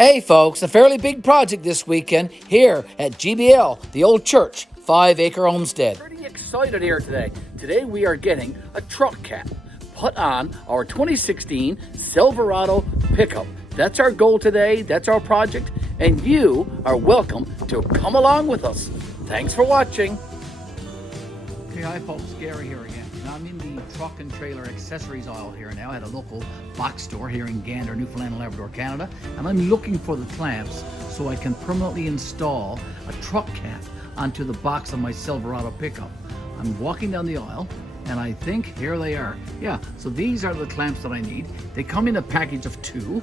Hey folks, a fairly big project this weekend here at GBL, the Ole Church, 5 Acre Homestead. Pretty excited here today. Today we are getting a truck cap put on our 2016 Silverado pickup. That's our goal today, that's our project, and you are welcome to come along with us. Thanks for watching. Hey, hi folks, Gary here again. Now I'm in the truck and trailer accessories aisle here now at a local box store here in Gander, Newfoundland and Labrador, Canada. And I'm looking for the clamps so I can permanently install a truck cap onto the box of my Silverado pickup. I'm walking down the aisle and I think here they are. Yeah, so these are the clamps that I need. They come in a package of 2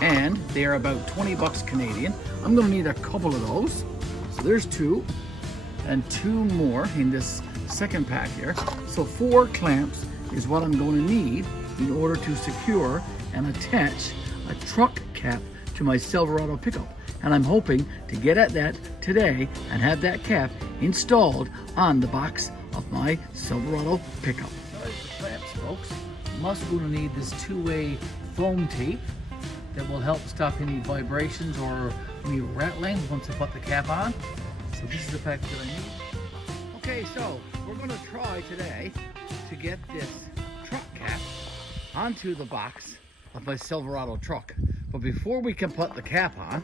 and they are about 20 bucks Canadian. I'm gonna need a couple of those. So there's 2 and 2 more in this second pack here. So 4 clamps is what I'm going to need in order to secure and attach a truck cap to my Silverado pickup. And I'm hoping to get at that today and have that cap installed on the box of my Silverado pickup. There's the clamps, folks. I'm also going to need this 2-way foam tape that will help stop any vibrations or any rattling once I put the cap on. So this is the package that I need. Okay, so we're going to try today to get this truck cap onto the box of my Silverado truck. But before we can put the cap on,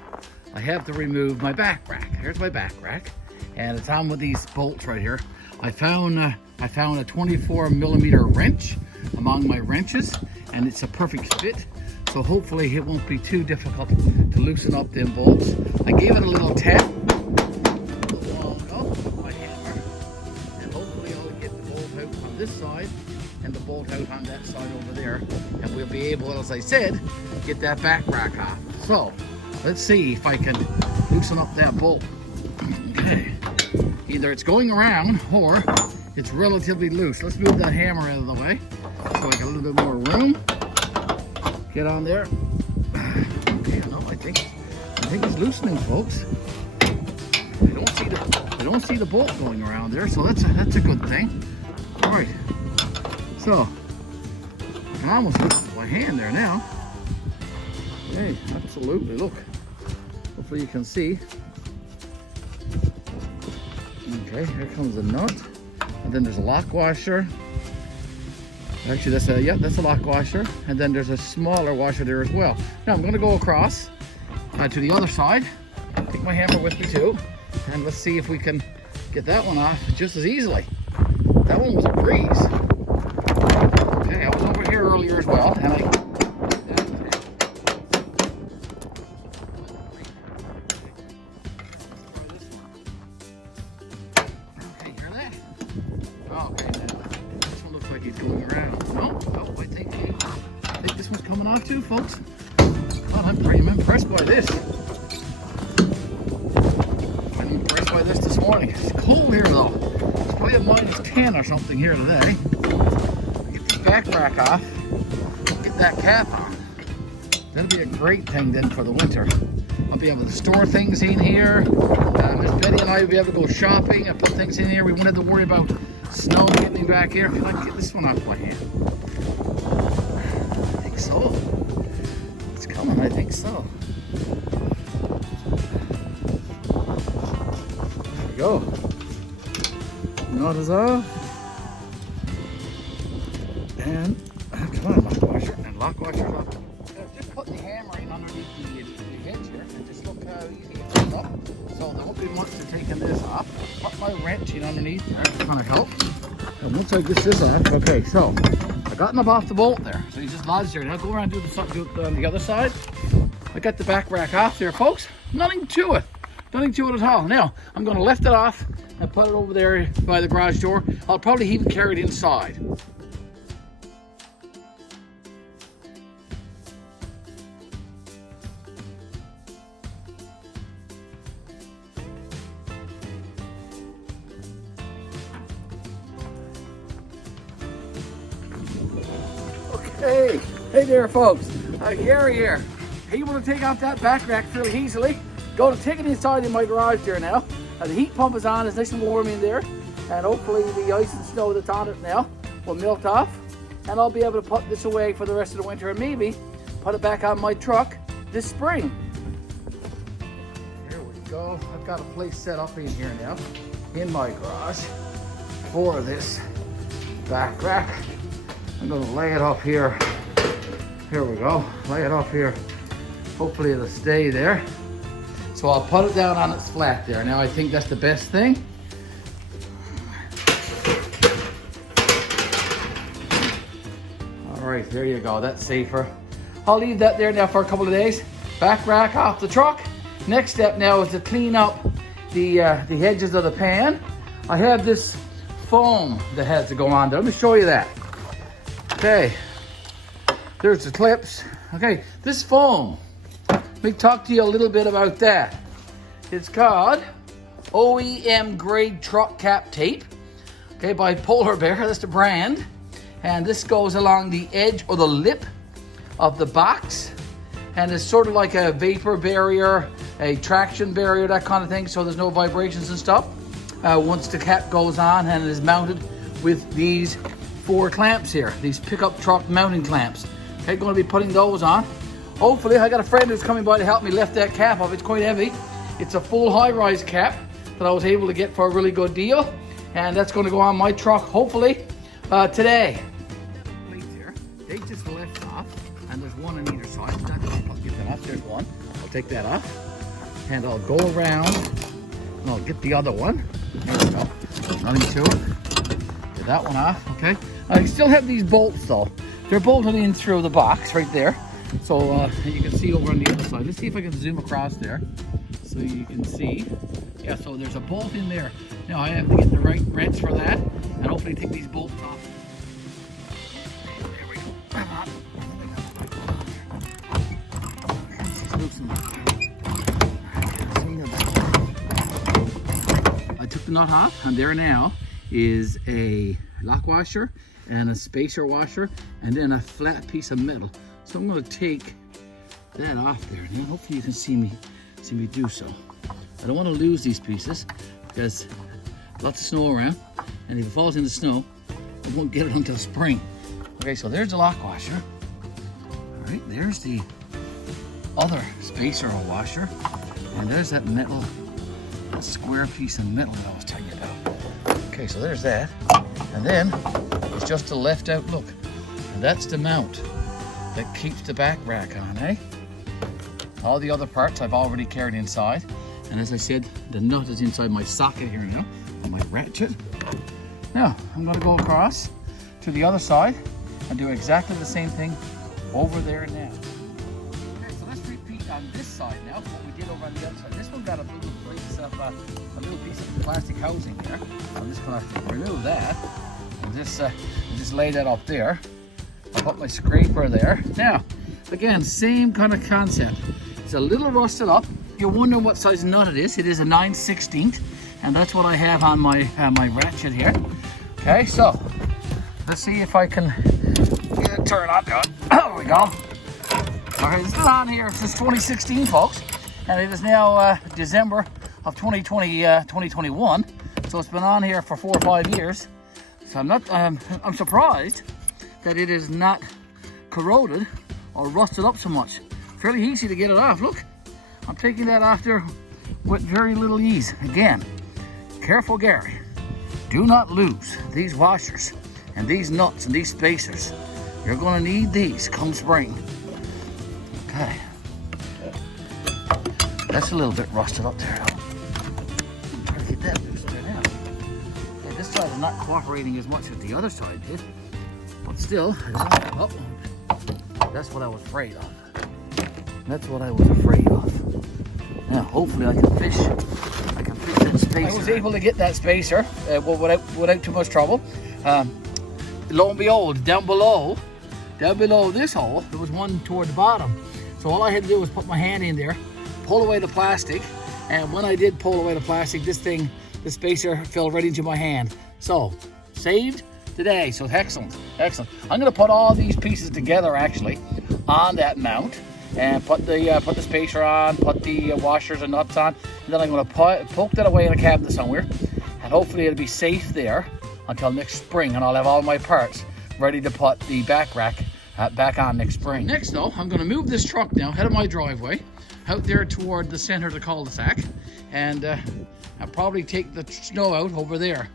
I have to remove my back rack. Here's my back rack, and it's on with these bolts right here. I found a 24mm wrench among my wrenches, and it's a perfect fit. So hopefully it won't be too difficult to loosen up them bolts. I gave it a little tap. This side and the bolt out on that side over there, and we'll be able, as I said, get that back rack off. So let's see if I can loosen up that bolt. Okay, either it's going around or it's relatively loose. Let's move that hammer out of the way so I get a little bit more room. Get on there. Okay, no, I think it's loosening, folks. I don't see the bolt going around there, so that's a good thing. All right, so I almost lifted my hand there now. Hey, absolutely, look. Hopefully you can see. Okay, here comes the nut. And then there's a lock washer. Actually, that's a lock washer. And then there's a smaller washer there as well. Now I'm gonna go across to the other side. Take my hammer with me too. And let's see if we can get that one off just as easily. That one was a breeze. Okay, I was over here earlier as well, and okay, hear that? Okay, this one looks like he's going around. No, I think this one's coming off too, folks. Well, I'm impressed by this. I'm impressed by this morning. It's cold here though. Probably a -10 or something here today. Get the back rack off, get that cap on. That'll be a great thing then for the winter. I'll be able to store things in here. Miss Betty and I will be able to go shopping and put things in here. We won't have to worry about snow getting back here. Can I get this one off my hand? I think so. It's coming, I think so. There we go. Knot is off, and come on, lock washer, and lock washer's up. Just put the hammer in underneath the hinge here, and just look how easy it comes up. So there won't be much to taking this off. Put my wrench in underneath there, to kind of help. And once I get this off, okay, so I got enough off the bolt there, so he's just lodged there. Now go around and do it on the other side. I got the back rack off there, folks. Nothing to it. Nothing to it at all. Now, I'm going to lift it off and put it over there by the garage door. I'll probably even carry it inside. Okay, hey there folks, Gary here. Hey, you want to take off that back rack fairly easily? Go to take it inside in my garage there now. The heat pump is on, it's nice and warm in there. And hopefully the ice and snow that's on it now will melt off. And I'll be able to put this away for the rest of the winter and maybe put it back on my truck this spring. go. I've got a place set up in here now, in my garage, for this back rack. I'm gonna lay it up here. Here we go, lay it up here. Hopefully it'll stay there. So I'll put it down on its flat there. Now I think that's the best thing. All right, there you go, that's safer. I'll leave that there now for a couple of days. Back rack off the truck. Next step now is to clean up the edges of the pan. I have this foam that has to go on there. Let me show you that. Okay, there's the clips. Okay, this foam, let me talk to you a little bit about that. It's called OEM grade truck cap tape, okay, by Polar Bear, that's the brand. And this goes along the edge or the lip of the box. And it's sort of like a vapor barrier, a traction barrier, that kind of thing, so there's no vibrations and stuff. Once the cap goes on, and it is mounted with these 4 clamps here, these pickup truck mounting clamps. Okay, going to be putting those on. Hopefully, I got a friend who's coming by to help me lift that cap off. It's quite heavy. It's a full high-rise cap that I was able to get for a really good deal. And that's going to go on my truck, hopefully, today. Plates here, they just lift off, and there's one on either side. I'll get that off, there's one. I'll take that off, and I'll go around, and I'll get the other one. There we go, nothing to it. Get that one off, okay. I still have these bolts though. They're bolted in through the box right there. So you can see over on the other side. Let's see if I can zoom across there so you can see. Yeah, so there's a bolt in there. Now I have to get the right wrench for that and hopefully take these bolts off. There we go. Come on. I took the nut off, and there now is a lock washer and a spacer washer and then a flat piece of metal. So I'm going to take that off there now. Hopefully you can see me do so. I don't want to lose these pieces because lots of snow around, and if it falls in the snow, I won't get it until spring. Okay, so there's the lock washer. All right, there's the other spacer washer, and there's that metal, that square piece of metal that I was telling you about. Okay, so there's that, and then it's just the left out look, and that's the mount that keeps the back rack on, eh? All the other parts I've already carried inside, and as I said, the nut is inside my socket here now, on my ratchet. Now, I'm gonna go across to the other side and do exactly the same thing over there now. Okay, so let's repeat on this side now what we did over on the other side. This one got a little piece of plastic housing there. I'm just gonna remove that and just lay that up there. I'll put my scraper there. Now, again, same kind of concept. It's a little rusted up. You're wondering what size nut it is. It is a 9/16, and that's what I have on my ratchet here. Okay, so let's see if I can get it turned on. There we go. All right, it's been on here since 2016, folks, and it is now December of 2021. So it's been on here for 4 or 5 years. So I'm surprised that it is not corroded or rusted up so much. Fairly easy to get it off. Look, I'm taking that off there with very little ease. Again, careful, Gary. Do not lose these washers and these nuts and these spacers. You're gonna need these come spring. Okay. That's a little bit rusted up there. Try to get that loose there now. Okay, this side is not cooperating as much as the other side did. But still, oh, that's what I was afraid of. That's what I was afraid of. Now, hopefully I can fish that spacer. I was able to get that spacer without too much trouble. Lo and behold, down below this hole, there was one toward the bottom. So all I had to do was put my hand in there, pull away the plastic, and when I did pull away the plastic, the spacer fell right into my hand. So, saved today, so excellent, excellent. I'm gonna put all these pieces together actually on that mount and put the spacer on, put the washers and nuts on, and then I'm gonna poke that away in a cabinet somewhere, and hopefully it'll be safe there until next spring, and I'll have all my parts ready to put the back rack back on next spring. Next though, I'm gonna move this truck now, head of my driveway, out there toward the center of the cul-de-sac, and I'll probably take the snow out over there.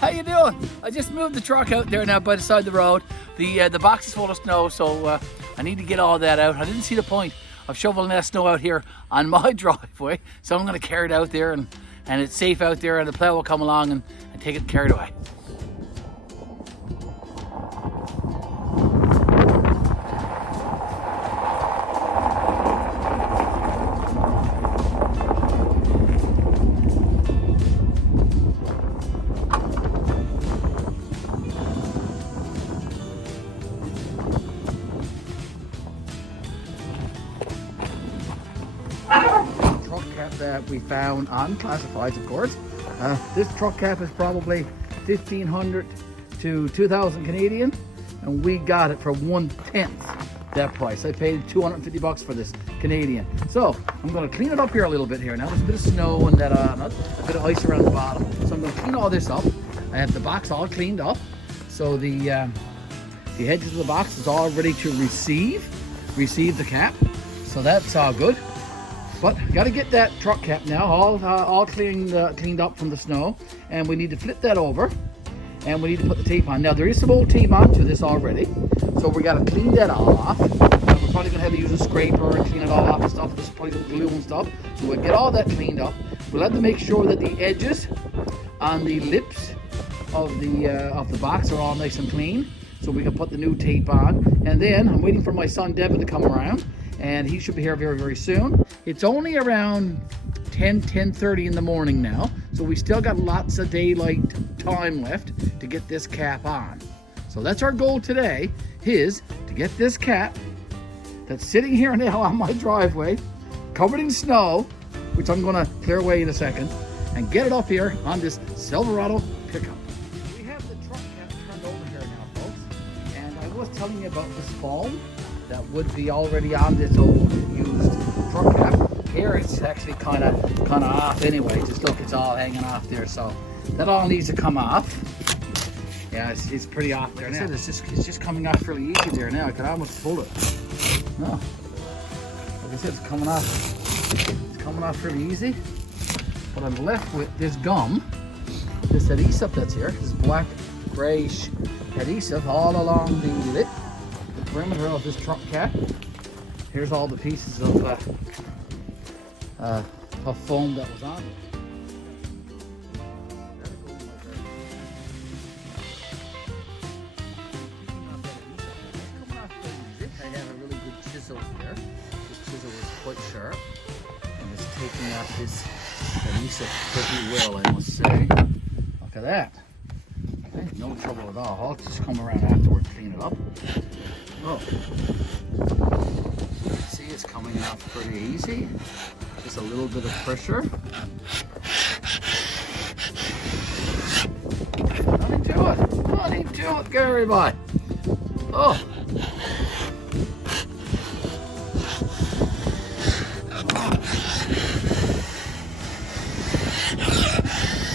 How you doing? I just moved the truck out there now by the side of the road. The box is full of snow, so I need to get all that out. I didn't see the point of shoveling that snow out here on my driveway, so I'm going to carry it out there, and it's safe out there, and the plow will come along and take it carried away. That we found on classifieds, of course. This truck cap is probably 1,500 to 2,000 Canadian, and we got it for 1/10 that price. I paid $250 for this Canadian. So I'm going to clean it up here a little bit here now. There's a bit of snow and that a bit of ice around the bottom, so I'm going to clean all this up. I have the box all cleaned up, so the edges of the box is all ready to receive the cap, so that's all good. But got to get that truck cap now all cleaned up from the snow, and we need to flip that over, and we need to put the tape on. Now there is some old tape onto this already, so we got to clean that all off. We're probably gonna have to use a scraper and clean it all off and stuff. There's probably some glue and stuff, so we'll get all that cleaned up. We'll have to make sure that the edges on the lips of the box are all nice and clean, so we can put the new tape on. And then I'm waiting for my son Devin to come around, and he should be here very, very soon. It's only around 10:30 in the morning now, so we still got lots of daylight time left to get this cap on. So that's our goal today, is to get this cap that's sitting here now on my driveway, covered in snow, which I'm gonna clear away in a second, and get it up here on this Silverado pickup. We have the truck cap turned over here now, folks, and I was telling you about this foam that would be already on this old used truck cap. Here it's actually kind of off anyway. Just look, it's all hanging off there, so that all needs to come off. Yeah, it's pretty off there now. It's just coming off fairly easy there now. I could almost pull it. No, like I said, it's coming off fairly easy. But I'm left with this gum, this adhesive that's here, this black grayish adhesive all along the lip, the perimeter of this truck cap. Here's all the pieces of foam that was on it. I have a really good chisel here. This chisel is quite sharp, and it's taking off this adhesive pretty well, I must say. Look at that. Okay, no trouble at all. I'll just come around afterward and clean it up. Oh, see, it's coming off pretty easy. Just a little bit of pressure. Nothing to it, Garry boy. Oh.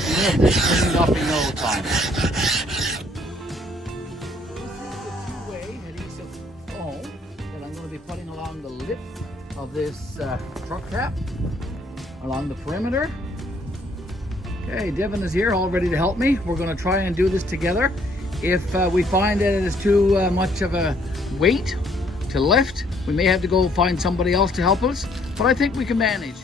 Yeah, this cleaned up in no time. This is the two-way adhesive foam that I'm going to be putting along the lip of this truck cap, along the perimeter. Okay, Devin is here all ready to help me. We're going to try and do this together. If we find that it is too much of a weight to lift, we may have to go find somebody else to help us, but I think we can manage.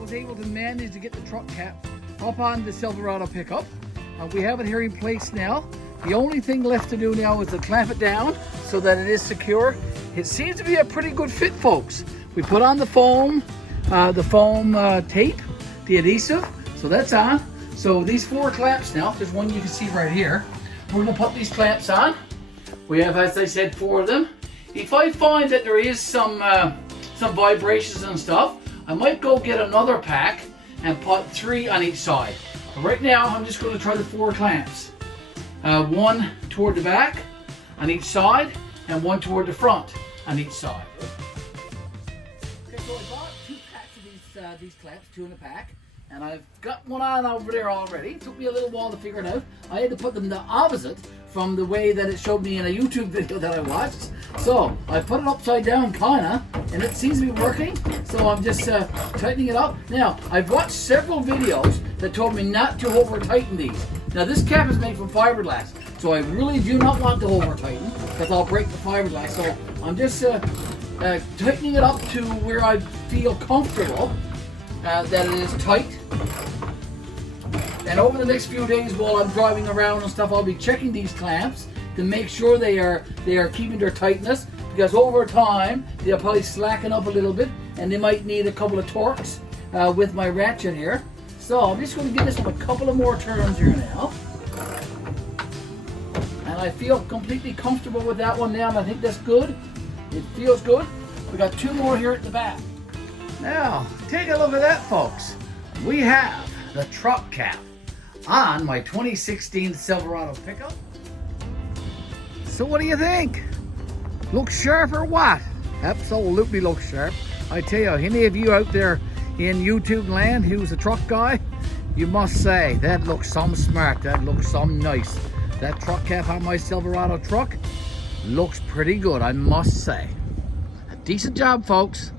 Was able to manage to get the truck cap up on the Silverado pickup. We have it here in place now. The only thing left to do now is to clamp it down so that it is secure. It seems to be a pretty good fit, folks. We put on the foam tape, the adhesive, so that's on. So these 4 clamps now, there's one you can see right here. We're gonna put these clamps on. We have, as I said, 4 of them. If I find that there is some vibrations and stuff, I might go get another pack and put 3 on each side. But right now, I'm just going to try the 4 clamps. 1 toward the back on each side, and 1 toward the front on each side. Okay, so I bought 2 packs of these clamps, 2 in a pack, and I've got one on over there already. It took me a little while to figure it out. I had to put them the opposite from the way that it showed me in a YouTube video that I watched. So I put it upside down kinda, and it seems to be working. So I'm just tightening it up. Now, I've watched several videos that told me not to over tighten these. Now this cap is made from fiberglass, so I really do not want to over tighten because I'll break the fiberglass. So I'm just tightening it up to where I feel comfortable that it is tight. And over the next few days while I'm driving around and stuff, I'll be checking these clamps to make sure they are keeping their tightness, because over time they'll probably slacken up a little bit and they might need a couple of torques with my ratchet here. So I'm just going to give this one a couple of more turns here now. And I feel completely comfortable with that one now, and I think that's good. It feels good. We got 2 more here at the back. Now, take a look at that, folks. We have the truck cap on my 2016 Silverado pickup. So what do you think? Looks sharp or what? Absolutely looks sharp. I tell you, any of you out there in YouTube land who's a truck guy, you must say, that looks some smart, that looks some nice. That truck cap on my Silverado truck looks pretty good, I must say. A decent job, folks.